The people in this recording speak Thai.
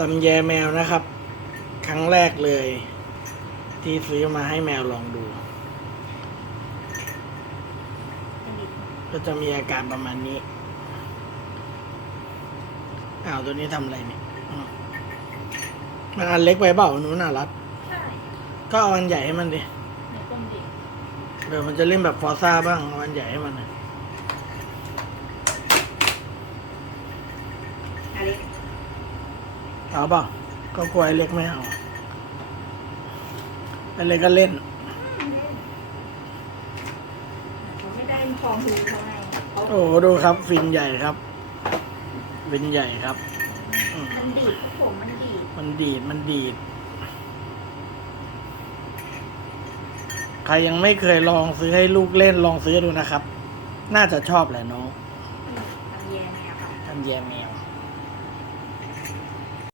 ตำแยแมวนะครับ ครั้งแรกเลย ที่ซื้อมาให้แมวลองดู ก็จะมีอาการประมาณนี้อ้าวตัวนี้ทำอะไรเนี่ยอืมมันอันเล็กไปเปล่าหนูน่ารัดใช่ก็เอาอันใหญ่ให้มันดิในต้มดิบเดี๋ยวมันจะเล่นแบบฟอร์ซ่าบ้างเอาอันใหญ่ให้มันนะ อะไร เอาเปล่าก็กลัวไอ้เล็กไม่เอาไอ้เล็กก็เล่นเขาไม่ได้ฟองดูเขาไงเขาโอ้โหดูครับ ฟินใหญ่ครับ ฟินใหญ่ครับอืมมันดีดผมมันดีดมันดีดมันดีด ใครยังไม่เคยลองซื้อให้ลูกเล่นลองซื้อดูนะครับ น่าจะชอบแหละน้อง ทำแย่แมวค่ะ ทำแยแมว